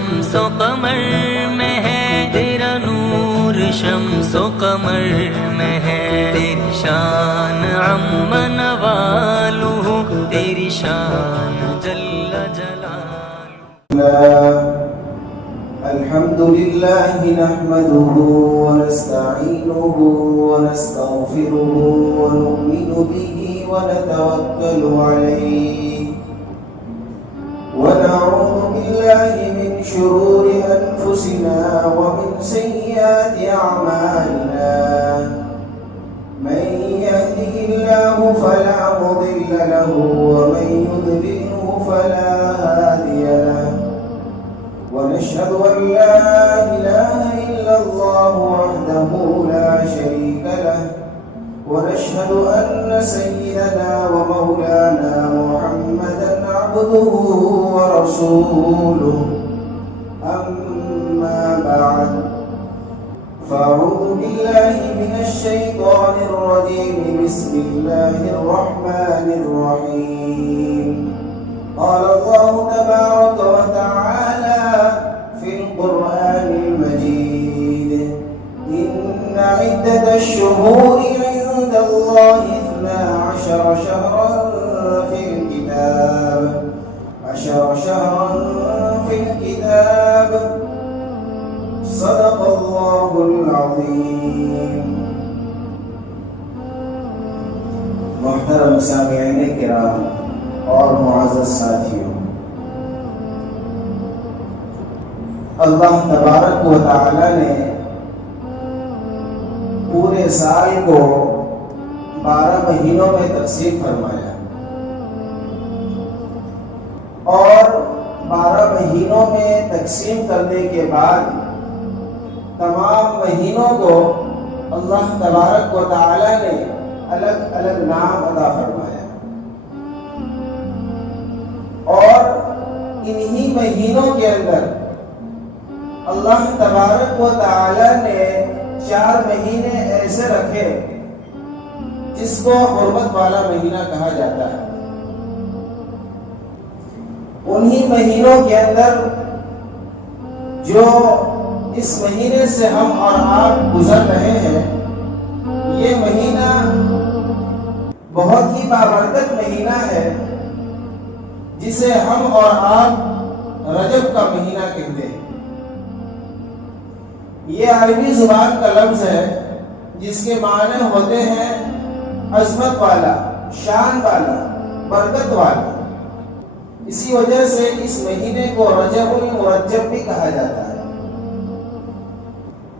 شمس و قمر میں ہے، تیرا نور شمس و قمر میں ہے، تیری شان عم نوالہ، تیری شان جل جلالہ۔ الحمد لله نحمده ونستعينه ونستغفره ونؤمن به ونتوكل عليه ونعوذ بالله من شرور أنفسنا ومن سيئات أعمالنا، من يهده الله فلا مضل له ومن يضلله فلا هادي له، ونشهد أن لا إله إلا الله وحده لا شريك له، ونشهد أن سيدنا ومولانا محمدا عبده ورسوله، أما بعد، فأعوذ بالله من الشيطان الرجيم، بسم الله الرحمن الرحيم. قال الله تبارك وتعالى في القرآن المجيد: إن عدة الشهور عند الله 12 شهرا في الكتاب، 10 شهرا في الكتاب، صدق الله العظيم. محترم سامعین کرام اور معزز ساتھیوں، اللہ تبارک و تعالی نے پورے سال کو 12 مہینوں میں تقسیم فرمایا، اور 12 مہینوں میں تقسیم کرنے کے بعد تمام مہینوں کو اللہ تبارک و تعالی نے الگ الگ نام عطا فرمایا، اور انہی مہینوں کے اندر اللہ تبارک و تعالی نے 4 مہینے ایسے رکھے جس کو حرمت والا مہینہ کہا جاتا ہے۔ انہی مہینوں کے اندر جو اس مہینے سے ہم اور آپ گزر رہے ہیں، یہ مہینہ بہت ہی بابرکت مہینہ ہے، جسے ہم اور آپ رجب کا مہینہ کہتے ہیں۔ یہ عربی زبان کا لفظ ہے جس کے معنی ہوتے ہیں عظمت والا، شان والا، برکت والا۔ اسی وجہ سے اس مہینے کو رجب المرجب بھی کہا جاتا ہے،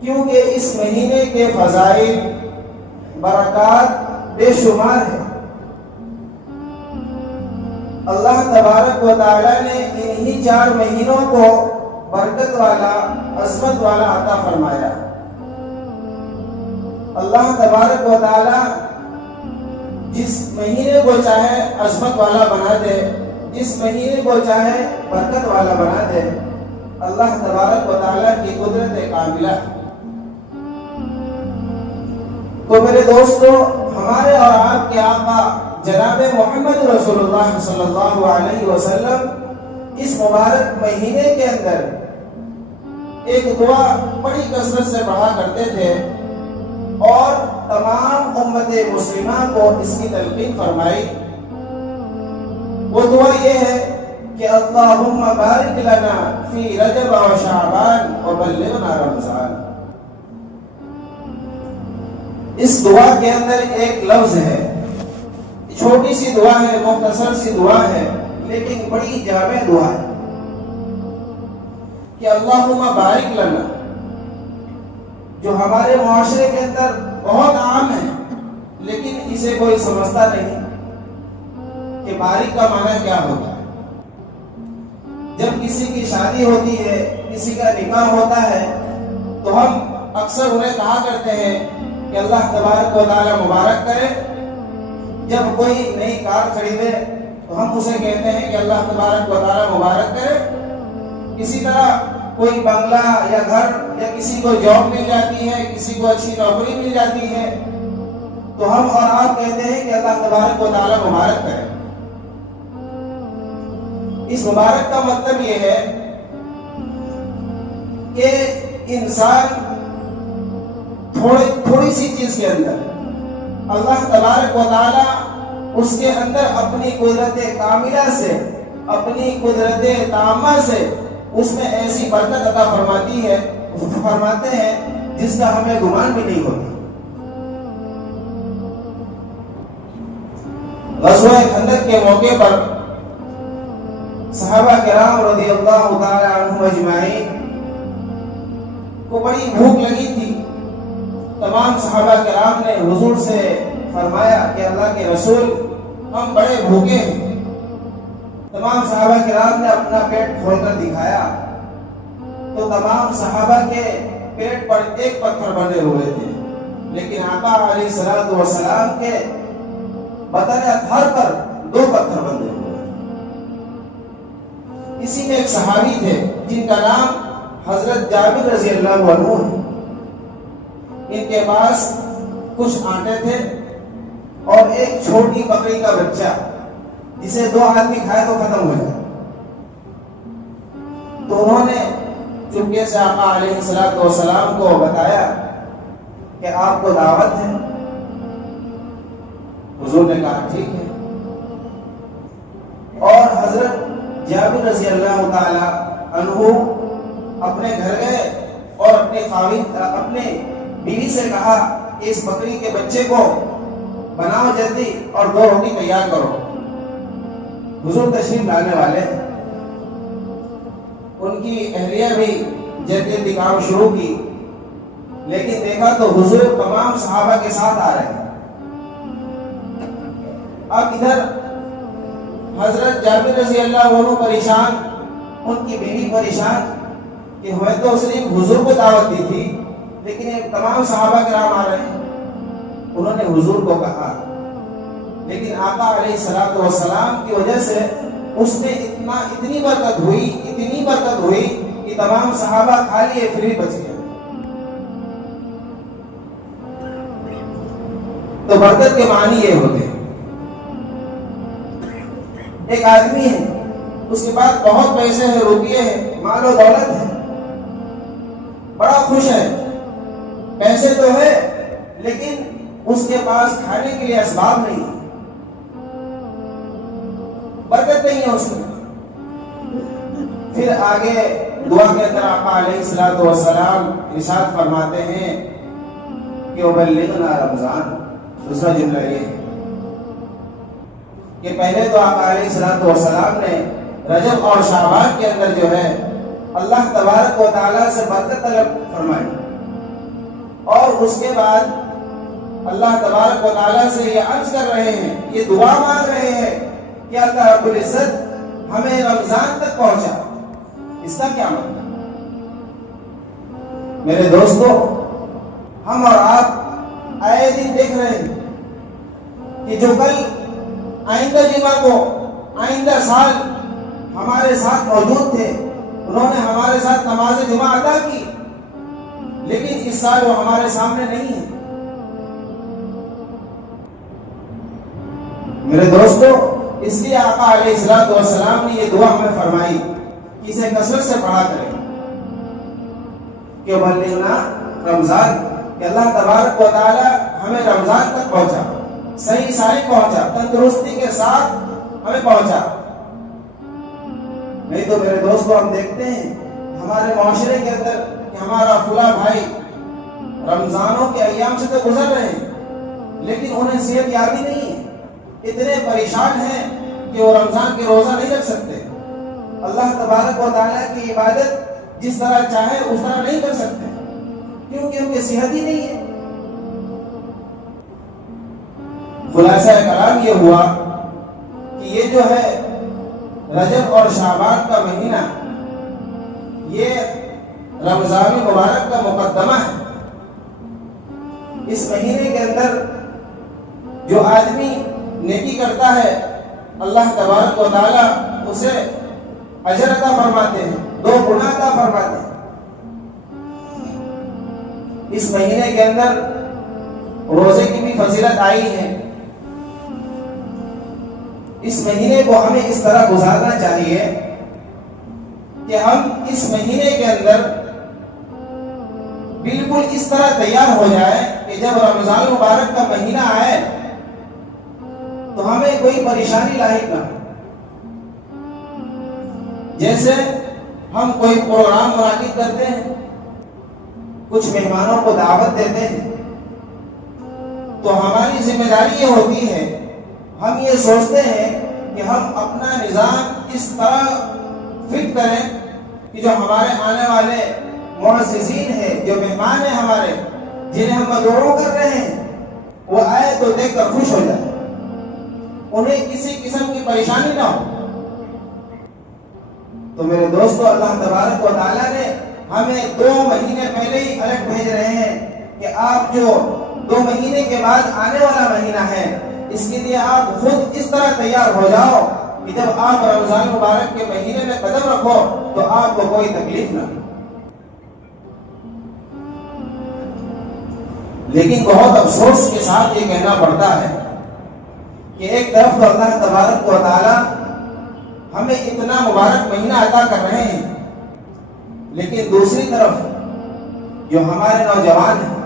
کیونکہ اس مہینے کے فضائل، برکات بے شمار ہیں۔ اللہ تبارک و تعالی نے انہی 4 مہینوں کو برکت والا، عظمت والا عطا فرمایا۔ اللہ تبارک و تعالی جس مہینے کو چاہے عظمت والا بنا دے، جس مہینے کو چاہے برکت والا بنا دے، اللہ تبارک و تعالی کی قدرت کاملہ۔ تو میرے دوستو، ہمارے اور آپ کے آقا جناب محمد رسول اللہ صلی اللہ علیہ وسلم اس مبارک مہینے کے اندر ایک دعا بڑی کثرت سے پڑھا کرتے تھے، اور تمام امت مسلمہ کو اس کی تلقین فرمائی۔ وہ دعا یہ ہے کہ اللہم بارک لنا فی رجب و شعبان وبلغنا رمضان۔ اس دعا کے اندر ایک لفظ ہے، چھوٹی سی دعا ہے، مختصر سی دعا ہے، لیکن بڑی جامع دعا ہے کہ اللہم بارک لنا، جو ہمارے معاشرے کے اندر بہت عام ہے، لیکن اسے کوئی سمجھتا نہیں کہ بارک کا معنی کیا ہوتا ہے۔ جب کسی کی شادی ہوتی ہے، کسی کا نکاح ہوتا ہے، تو ہم اکثر انہیں کہا کرتے ہیں کہ اللہ تبارک و تعالی مبارک کرے۔ جب کوئی نئی کار خریدے تو ہم اسے کہتے ہیں کہ اللہ تبارک و تعالی مبارک کرے۔ اسی طرح کوئی بنگلہ یا گھر یا کسی کو جاب مل جاتی ہے، کسی کو اچھی نوکری مل جاتی ہے، تو ہم اور آپ کہتے ہیں کہ اللہ تبارک و تعالی مبارک کرے۔ اس مبارک کا مطلب یہ ہے کہ انسان تھوڑی سی چیز کے اندر اللہ تبارک و تعالی اس کے اندر اپنی قدرت کاملہ سے، اپنی قدرت تامہ سے اس میں ایسی برکت عطا فرماتے ہیں جس کا ہمیں گمان بھی نہیں ہوتا۔ غزوہ خندق کے موقع پر صحابہ کرام رضی اللہ تعالی عنہم اجمعین کو بڑی بھوک لگی تھی۔ تمام صحابہ کرام نے حضور سے فرمایا کہ اللہ کے رسول ہم بڑے بھوکے ہیں۔ تمام صحابہ کرام نے اپنا پیٹ کھول کر دکھایا تو تمام صحابہ کے پیٹ پر ایک پتھر بندھے ہوئے تھے، لیکن آقا علیہ الصلوۃ والسلام کے بدن تھر پر 2 پتھر بندھے ہوئے۔ اسی میں ایک صحابی تھے جن کا نام حضرت جابر رضی اللہ عنہ ہے۔ ان کے پاس کچھ آٹے تھے اور ایک چھوٹی بکری کا بچہ جسے 2 آدمی کھائے تو ختم ہو جائے۔ تو انہوں نے چپکے سے آقا علیہ الصلوۃ والسلام کو بتایا کہ آپ کو دعوت ہے۔ حضور نے کہا ٹھیک ہے، اور حضرت جابر رضی اللہ تعالی عنہ اپنے گھر گئے اور اپنے بیوی سے کہا کہ اس بکری کے بچے کو بناؤ جلدی اور 2 روٹی تیار کرو۔ حضور تشریف لانے والے ہیں۔ ان کی اہلیہ بھی جلدی جلدی کام شروع کی، لیکن دیکھا تو حضور تمام صحابہ کے ساتھ آ رہے ہیں۔ اب ادھر حضرت جابر رضی اللہ عنہ پریشان، ان کی بیوی پریشان کہ ہوئے تو اس نے حضور کو دعوت دی تھی، لیکن یہ تمام صحابہ کرام آ رہے ہیں۔ انہوں نے حضور کو کہا، لیکن آقا علیہ الصلوۃ والسلام کی وجہ سے اس میں اتنی برکت ہوئی کہ تمام صحابہ کھا لیے پھر بھی بچ گئے۔ تو برکت کے معنی یہ ہوتے ہیں۔ ایک آدمی ہے، اس کے پاس بہت پیسے ہیں، روپیے ہیں، مال و دولت ہے، بڑا خوش ہے، پیسے تو ہے لیکن اس کے پاس کھانے کے لیے اسباب نہیں، برکت نہیں ہے اس میں۔ پھر آگے دعا کے اندر آقا علیہ الصلوۃ والسلام ارشاد فرماتے ہیں کہ وبلغنا رمضان۔ دوسرا جملہ یہ ہے کہ پہلے تو آقا علیہ الصلوۃ والسلام نے رجب اور شعبان کے اندر جو ہے اللہ تبارک و تعالیٰ سے برکت طلب فرمائی، اور اس کے بعد اللہ تبارک و تعالیٰ سے یہ عرض کر رہے ہیں، یہ دعا مانگ رہے ہیں کہ اللہ رب العزت ہمیں رمضان تک پہنچا۔ اس کا کیا مطلب؟ میرے دوستو، ہم اور آپ آئے دن دیکھ رہے ہیں کہ جو کل آئندہ جمعہ کو آئندہ سال ہمارے ساتھ موجود تھے، انہوں نے ہمارے ساتھ نماز جمعہ ادا کی، لیکن اس سال وہ ہمارے سامنے نہیں ہے۔ میرے دوستو، اس لیے آقا علیہ الصلوۃ والسلام نے یہ دعا ہمیں فرمائی کہ اسے کثرت سے پڑھا کریں کہ بلغنا رمضان، کہ اللہ تبارک و تعالی ہمیں رمضان تک پہنچا، صحیح سالم پہنچا، تندرستی کے ساتھ ہمیں پہنچا۔ نہیں تو میرے دوستو، ہم دیکھتے ہیں ہمارے معاشرے کے اندر کہ ہمارا فلاں بھائی رمضانوں کے ایام سے تو گزر رہے ہیں، لیکن انہیں صحت یابی نہیں ہے، اتنے پریشان ہیں کہ وہ رمضان کے روزہ نہیں رکھ سکتے، اللہ تبارک و تعالیٰ کی عبادت جس طرح چاہے اس طرح نہیں کر سکتے، کیونکہ ان کی صحت ہی نہیں ہے۔ خلاصہ کلام یہ ہوا کہ یہ جو ہے رجب اور شعبان کا مہینہ، یہ رمضان مبارک کا مقدمہ ہے۔ اس مہینے کے اندر جو آدمی نیکی کرتا ہے، اللہ تبارک و تعالیٰ اسے اجر عطا فرماتے ہیں، 2 گنا عطا فرماتے ہیں۔ اس مہینے کے اندر روزے کی بھی فضیلت آئی ہے۔ اس مہینے کو ہمیں اس طرح گزارنا چاہیے کہ ہم اس مہینے کے اندر بالکل اس طرح تیار ہو جائے کہ جب رمضان المبارک کا مہینہ آئے تو ہمیں کوئی پریشانی لاحق نہ ہو۔ جیسے ہم کوئی پروگرام منعقد کرتے ہیں، کچھ مہمانوں کو دعوت دیتے ہیں، تو ہماری ذمہ داری یہ ہوتی ہے، ہم یہ سوچتے ہیں کہ ہم اپنا نظام اس طرح فٹ کریں کہ جو ہمارے آنے والے معززین ہیں، جو مہمان ہیں ہمارے، جنہیں ہم مدعو کر رہے ہیں، وہ آئے تو دیکھ کر خوش ہو جائے، انہیں کسی قسم کی پریشانی نہ ہو۔ تو میرے دوستو، اللہ تبارک و تعالیٰ نے ہمیں 2 مہینے پہلے ہی الرٹ بھیج رہے ہیں کہ آپ جو 2 مہینے کے بعد آنے والا مہینہ ہے، اس کے لیے آپ خود اس طرح تیار ہو جاؤ کہ جب آپ رمضان مبارک کے مہینے میں قدم رکھو تو آپ کو کوئی تکلیف نہ ہو۔ لیکن بہت افسوس کے ساتھ یہ کہنا پڑتا ہے کہ ایک طرف تو اللہ تبارک و تعالیٰ ہمیں اتنا مبارک مہینہ عطا کر رہے ہیں، لیکن دوسری طرف جو ہمارے نوجوان ہیں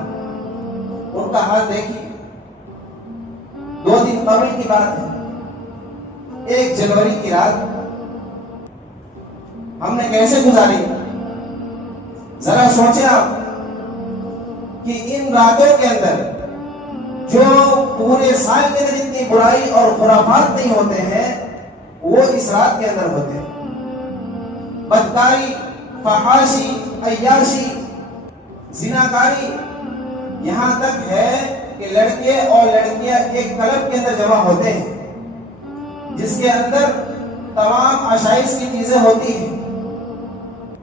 ان کا حال دیکھیے۔ 2 دن قبل کی بات ہے، 1 جنوری کی رات ہم نے کیسے گزاری؟ ذرا سوچیں آپ کہ ان راتوں کے اندر جو پورے سال کے اندر جتنی برائی اور خرافات نہیں ہوتے ہیں وہ اس رات کے اندر ہوتے ہیں۔ بدکاری، فحاشی، عیاشی، زناکاری، یہاں تک ہے کہ لڑکے اور لڑکیاں ایک کلب کے اندر جمع ہوتے ہیں جس کے اندر تمام آشائش کی چیزیں ہوتی ہیں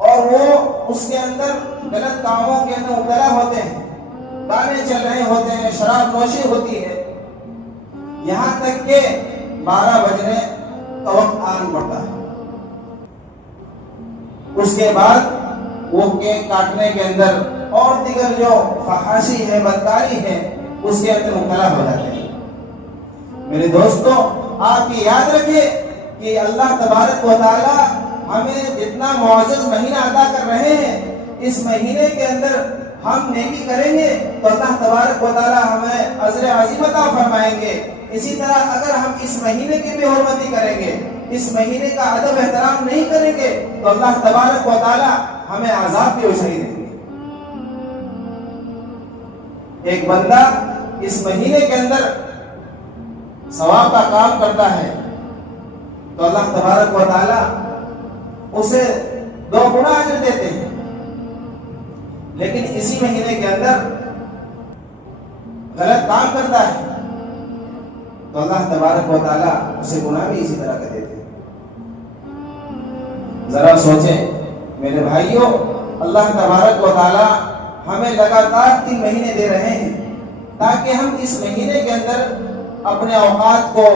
اور وہ اس کے اندر غلط کاموں کے اندر مبتلا ہوتے ہیں، گانے چل رہے ہوتے ہیں، شراب نوشی ہوتی ہے، یہاں تک کہ 12 بجنے کا وقت آن پڑتا ہے۔ اس کے بعد وہ کیک کاٹنے کے اندر اور دیگر جو فحاشی ہے، بدکاری ہے، اس کے اندر مبتلا ہو جاتے ہیں۔ میرے دوستو، آپ یہ یاد رکھیں کہ اللہ تبارک و تعالی ہمیں جتنا معزز مہینہ عطا کر رہے ہیں، اس مہینے کے اندر ہم نیکی کریں گے تو اللہ تبارک و تعالی ہمیں اجر عظیم عطا فرمائیں گے۔ اسی طرح اگر ہم اس مہینے کی بے حرمتی کریں گے، اس مہینے کا ادب احترام نہیں کریں گے تو اللہ تبارک و تعالی ہمیں عذاب کی اوسری دیں گے۔ ایک بندہ اس مہینے کے اندر ثواب کا کام کرتا ہے تو اللہ تبارک و تعالی اسے 2 گنا اجر دیتے ہیں، لیکن اسی مہینے کے اندر غلط کام کرتا ہے تو اللہ تبارک و تعالی اسے گناہ بھی اسی طرح کا دیتے ہیں۔ ذرا سوچیں میرے بھائیوں، اللہ تبارک و تعالی ہمیں لگاتار 3 مہینے دے رہے ہیں تاکہ ہم اس مہینے کے اندر اپنے اوقات کو،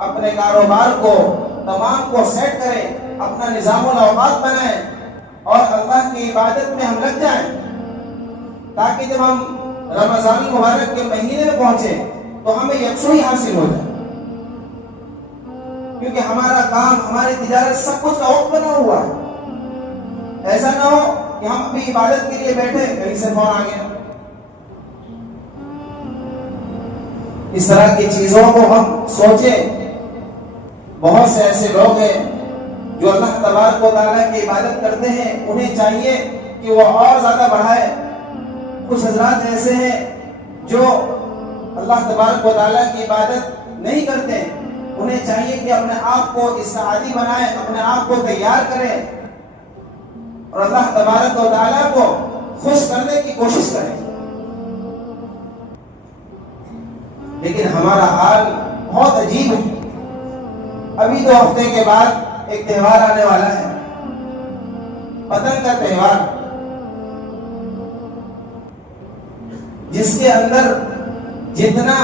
اپنے کاروبار کو، تمام کو سیٹ کریں، اپنا نظام الاوقات بنائیں اور اللہ کی عبادت میں ہم لگ جائیں تاکہ جب ہم رمضان المبارک کے مہینے میں پہنچے تو ہمیں یکسوئی حاصل ہو جائے، کیونکہ ہمارا کام، ہماری تجارت، سب کچھ کا وقت بنا ہوا ہے۔ ایسا نہ ہو کہ ہم اپنی عبادت کے لیے بیٹھے، کہیں سے فون آ گیا۔ اس طرح کی چیزوں کو ہم سوچیں۔ بہت سے ایسے لوگ ہیں جو اللہ تبارک و تعالیٰ کی عبادت کرتے ہیں، انہیں چاہیے کہ وہ اور زیادہ بڑھائے۔ کچھ حضرات ایسے ہیں جو اللہ تبارک و تعالیٰ کی عبادت نہیں کرتے، انہیں چاہیے کہ اپنے آپ کو اس کا عادی بنائیں، اپنے آپ کو تیار کریں اور اللہ تبارک و تعالیٰ کو خوش کرنے کی کوشش کریں۔ لیکن ہمارا حال بہت عجیب ہے۔ ابھی 2 ہفتے کے بعد ایک تہوار آنے والا ہے، پتنگ کا تہوار، جس کے اندر جتنا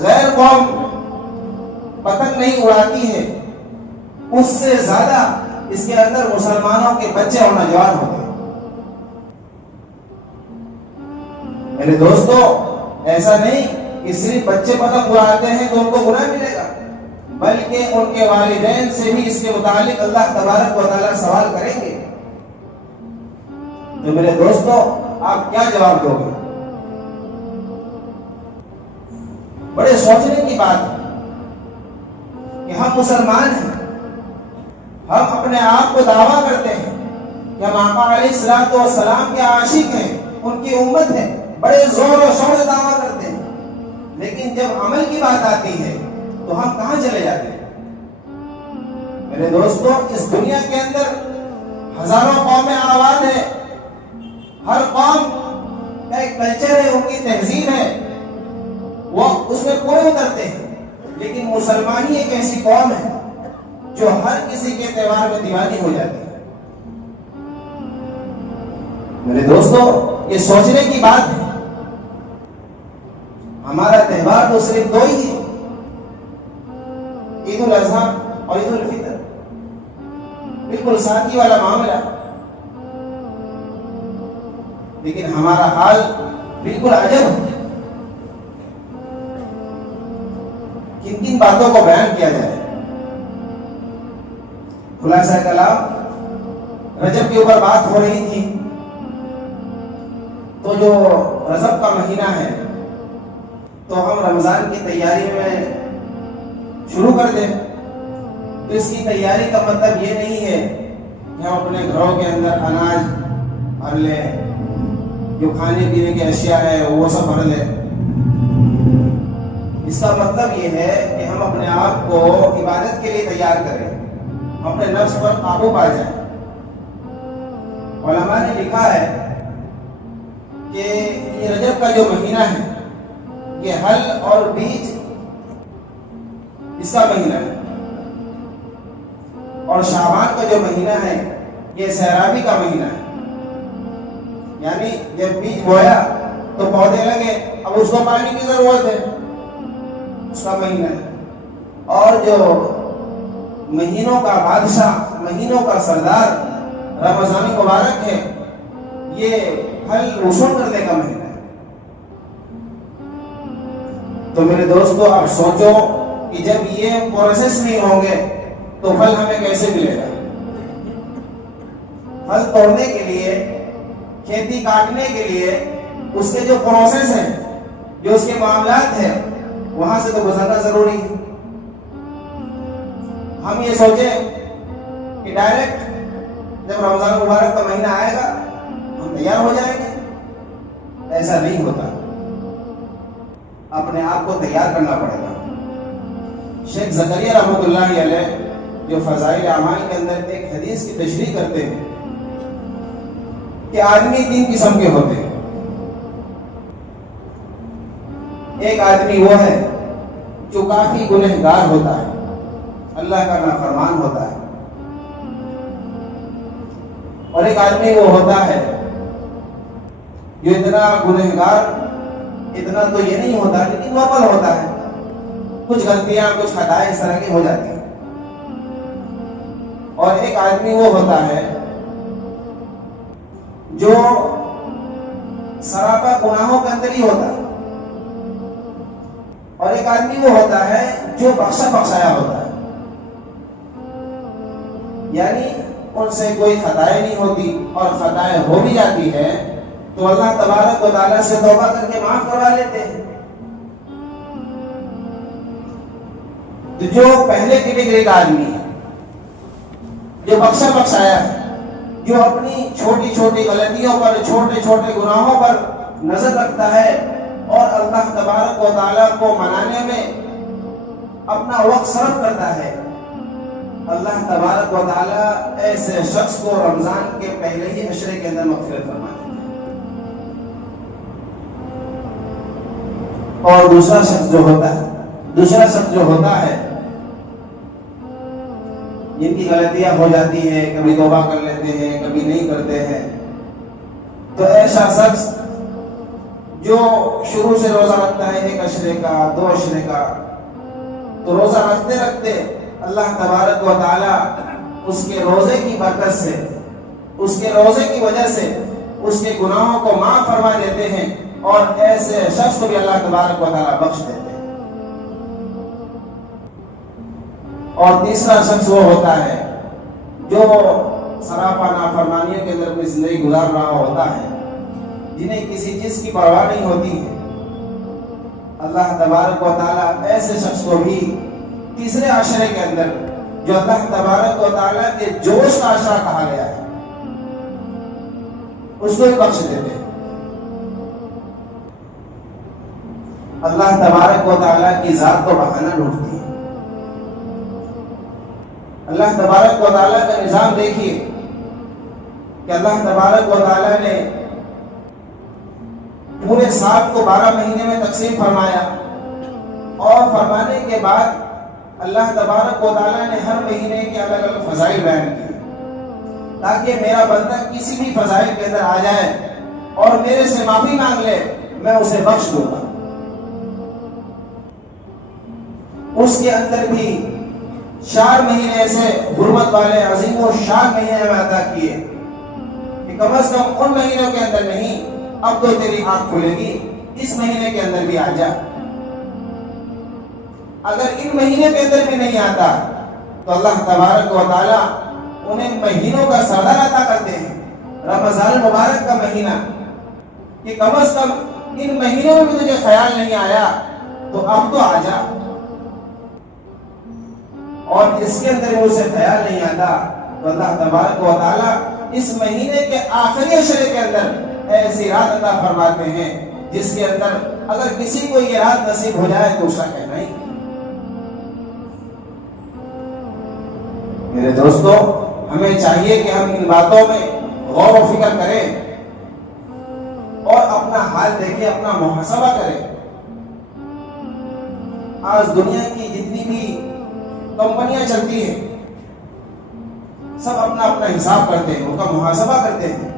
غیر قوم پتنگ نہیں اڑاتی ہے اس سے زیادہ اس کے اندر مسلمانوں کے بچے اور نوجوان ہوتے ہیں۔ میرے دوستو، ایسا نہیں کہ صرف بچے پتنگ اڑاتے ہیں تو ان کو گناہ ملے گا، بلکہ ان کے والدین سے بھی اس کے متعلق اللہ تبارک و تعالیٰ سوال کریں گے۔ تو میرے دوستو، آپ کیا جواب دو گے؟ بڑے سوچنے کی بات ہے کہ ہم مسلمان ہیں، ہم اپنے آپ کو دعویٰ کرتے ہیں کہ ہم آقا علیہ الصلوۃ والسلام کے عاشق ہیں، ان کی امت ہے، بڑے زور و شور سے دعویٰ کرتے ہیں، لیکن جب عمل کی بات آتی ہے تو ہم کہاں چلے جاتے ہیں؟ میرے دوستو، اس دنیا کے اندر ہزاروں قومیں آباد ہیں، ہر قوم کا ایک کلچر ہے، ان کی تہذیب ہے، وہ اس میں پورے اترتے ہیں، لیکن مسلمانی ایک ایسی قوم ہے جو ہر کسی کے تہوار میں دیوانی ہو جاتی ہے۔ میرے دوستو، یہ سوچنے کی بات ہے، ہمارا تہوار تو صرف دو ہی ہے، عید الاضحیٰ اور عید الفطر، بالکل سادگی والا معاملہ، لیکن ہمارا حال بالکل عجب ہے۔ کن کن باتوں کو بیان کیا جائے؟ خلاصہ کلام، رجب کے اوپر بات ہو رہی تھی، تو جو رجب کا مہینہ ہے تو ہم رمضان کی تیاری میں شروع کر دیں، تو اس کی تیاری کا مطلب یہ نہیں ہے کہ ہم اپنے گھروں کے اندر اناج بھر لیں، جو کھانے پینے کی اشیاء ہے وہ سب بھر لیں۔ اس کا مطلب یہ ہے کہ ہم اپنے آپ کو عبادت کے لیے تیار کریں، اپنے نفس پر قابو پا جائیں۔ علماء نے لکھا ہے کہ یہ رجب کا جو مہینہ ہے یہ حل اور بیج اس کا مہینہ ہے، اور شعبان کا جو مہینہ ہے یہ سیرابی کا مہینہ ہے، یعنی جب بیج بویا تو پودے لگے، اب اس کو پانی کی ضرورت ہے، اس کا مہینہ ہے۔ اور جو مہینوں کا بادشاہ، مہینوں کا سردار رمضان مبارک ہے، یہ پھل وصول کرنے کا مہینہ ہے۔ تو میرے دوستو، آپ سوچو کہ جب یہ پروسیس نہیں ہوں گے تو پھل ہمیں کیسے ملے گا؟ پھل توڑنے کے لیے، کھیتی کاٹنے کے لیے اس کے جو پروسیس ہیں، جو اس کے معاملات ہیں، وہاں سے تو گزرنا ضروری ہے۔ ہم یہ سوچیں کہ ڈائریکٹ جب رمضان مبارک کا مہینہ آئے گا ہم تیار ہو جائیں گے، ایسا نہیں ہوتا، اپنے آپ کو تیار کرنا پڑے گا۔ شیخ زکریا رحمۃ اللہ علیہ جو فضائل اعمال کے اندر ایک حدیث کی تشریح کرتے ہیں کہ آدمی 3 قسم کے ہوتے ہیں۔ ایک آدمی وہ ہے جو کافی گنہگار ہوتا ہے، اللہ کا نافرمان ہوتا ہے، اور ایک آدمی وہ ہوتا ہے جو اتنا گنہگار، اتنا تو یہ نہیں ہوتا لیکن نارمل ہوتا ہے، کچھ غلطیاں، کچھ خطائیں اس طرح کی ہو جاتی ہیں۔ اور ایک آدمی وہ ہوتا ہے جو سراپا گناہوں کے اندر ہی ہوتا ہے، اور ایک آدمی وہ ہوتا ہے جو بخشا بخشایا ہوتا ہے، یعنی ان سے کوئی خطائیں نہیں ہوتی، اور خطائیں ہو بھی جاتی ہے تو اللہ تبارک و تعالیٰ سے توبہ کر کے معاف کروا لیتے ہیں۔ تو جو پہلے کیٹیگری کا آدمی ہے، جو بخشا بخشایا ہے، جو اپنی چھوٹی چھوٹی غلطیوں پر، چھوٹے چھوٹے گناہوں پر نظر رکھتا ہے اور اللہ تبارک و تعالیٰ کو منانے میں اپنا وقت صرف کرتا ہے، اللہ تبارک و تعالیٰ ایسے شخص کو رمضان کے پہلے ہی عشرے کے اندر مغفرت فرما دیتے ہیں۔ اور دوسرا شخص جو ہوتا ہے جن کی غلطیاں ہو جاتی ہیں، کبھی توبہ کر لیتے ہیں، کبھی نہیں کرتے ہیں، تو ایسا شخص جو شروع سے روزہ رکھتا ہے 1 عشرے کا، 2 عشرے کا، تو روزہ رکھتے رکھتے اللہ تبارک و تعالیٰ اس کے روزے کی برکت سے، اس کے روزے کی وجہ سے اس کے گناہوں کو معاف فرما دیتے ہیں، اور ایسے شخص کو بھی اللہ تبارک و تعالیٰ بخش دیتے ہیں۔ اور تیسرا شخص وہ ہوتا ہے جو سراپا نافرمانیوں کے اندر اپنی زندگی گزار رہا ہوتا ہے، جنہیں کسی چیز کی پرواہ نہیں ہوتی ہے، اللہ تبارک و تعالیٰ ایسے شخص کو بھی تیسرے عشرے کے اندر، جو اللہ تبارک و تعالیٰ کے جوش کا عشرہ کہا گیا ہے، اس کو بخش دیتے ہیں۔ اللہ تبارک و تعالیٰ کی ذات کو بہانا ڈھونڈتی ہے۔ اللہ تبارک و تعالیٰ کا نظام دیکھیے کہ اللہ تبارک و تعالیٰ نے پورے سال کو 12 مہینے میں تقسیم فرمایا، اور فرمانے کے بعد اللہ تبارک و تعالیٰ نے ہر مہینے کے الگ الگ فضائل بیان کیے، تاکہ میرا بندہ کسی بھی فضائل کے اندر آ جائے اور میرے سے معافی مانگ لے، میں اسے بخش دوں گا۔ اس کے اندر بھی 4 مہینے ایسے حرمت والے عظیم و شان مہینے میں عطا کیے کہ کم از کم ان مہینوں کے اندر نہیں، اب تو تیری آنکھ کھلے گی، اس مہینے کے اندر بھی آ جا۔ اگر ان مہینے کے اندر بھی نہیں آتا تو اللہ تبارک و تعالیٰ انہیں مہینوں کا سردار عطا کرتے ہیں، رمضان المبارک کا مہینہ، کہ کم از کم ان مہینوں میں بھی تجھے خیال نہیں آیا تو اب تو آ جا، اور اس کے اندر اسے خیال نہیں آتا تو اللہ تبارک و تعالیٰ اس مہینے کے آخری عشرے کے اندر ایسی رات عطا فرماتے ہیں جس کے اندر اگر کسی کو یہ رات نصیب ہو جائے تو اس کا کہنا ہی۔ میرے دوستو، ہمیں چاہیے کہ ہم ان باتوں میں غور و فکر کریں اور اپنا حال دیکھیں، اپنا محاسبہ کریں۔ آج دنیا کی جتنی بھی کمپنیاں چلتی ہیں، سب اپنا اپنا حساب کرتے ہیں، ان کا محاسبہ کرتے ہیں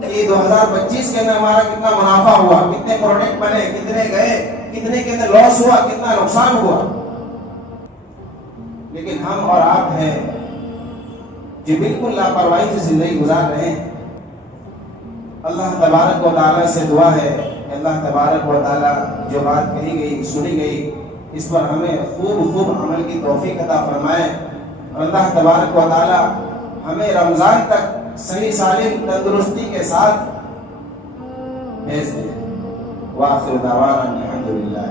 کہ 2025 کے اندر ہمارا کتنا منافع ہوا، کتنے پروڈکٹ بنے، کتنے گئے، کتنے کے اندر لاس ہوا، کتنا نقصان ہوا۔ لیکن ہم اور آپ ہیں جو بالکل لاپرواہی سے زندگی گزار رہے ہیں۔ اللہ تبارک و تعالیٰ سے دعا ہے کہ اللہ تبارک و تعالیٰ جو بات کہی گئی، سنی گئی، اس پر ہمیں خوب عمل کی توفیق عطا فرمائے، اور اللہ تبارک و تعالیٰ ہمیں رمضان تک صحیح سالم تندرستی کے ساتھ بھیج دے۔ وآخر دعوانا الحمدللہ۔